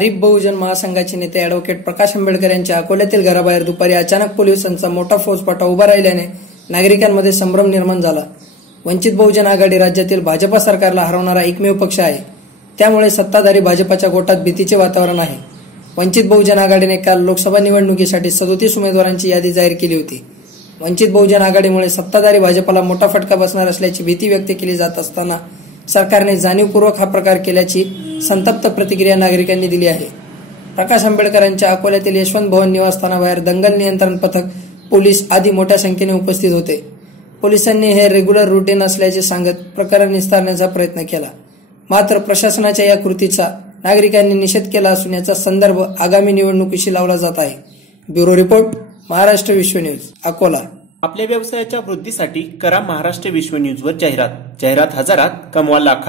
हरित बहुजन महासंघाचे नेते अॅडव्होकेट प्रकाश आंबेडकर यांच्या अकोल्यातील घराबाहेर दुपारी अचानक पोलिसांचा मोठा फौजफाटा उभा राहिल्याने नागरिकांमध्ये संभ्रम निर्माण झाला। वंचित बहुजन आघाडी राज्यातील भाजपा सरकारला हरवणारा एकमेव पक्ष आहे, त्यामुळे सत्ताधारी भाजपाच्या गोटात भीतीचे वातावरण आहे। वंचित बहुजन आघाडीने काल लोकसभा निवडणुकीसाठी 37 उमेदवारांची यादी जाहीर केली होती। वंचित बहुजन आघाडीमुळे सत्ताधारी भाजपाला मोठा फटका बसणार असल्याची भीती व्यक्त केली जात असताना सरकारने जाणीवपूर्वक हा प्रकार केल्याची संतप्त प्रतिक्रिया नागरिकांनी दिली आहे। प्रकाश आंबेडकरांच्या अकोल्यातील यशवंत भवन निवासस्थानाबाहेर दंगल नियंत्रण पथक, पोलीस आदी मोठ्या संख्येने उपस्थित होते। पोलिसांनी हे रेग्युलर रुटीन असल्याचे सांगत प्रकरण निस्तारण्याचा प्रयत्न केला, मात्र प्रशासनाच्या या कृतीचा नागरिकांनी निषेध केला असून याचा संदर्भ आगामी निवडणुकीशी लावला जात आहे। ब्युरो रिपोर्ट, महाराष्ट्र विश्व न्यूज, अकोला। आपल्या व्यवसायाच्या वृद्धीसाठी करा महाराष्ट्र विश्व न्यूज वर जाहिरात हजारात, कमवा लाखात।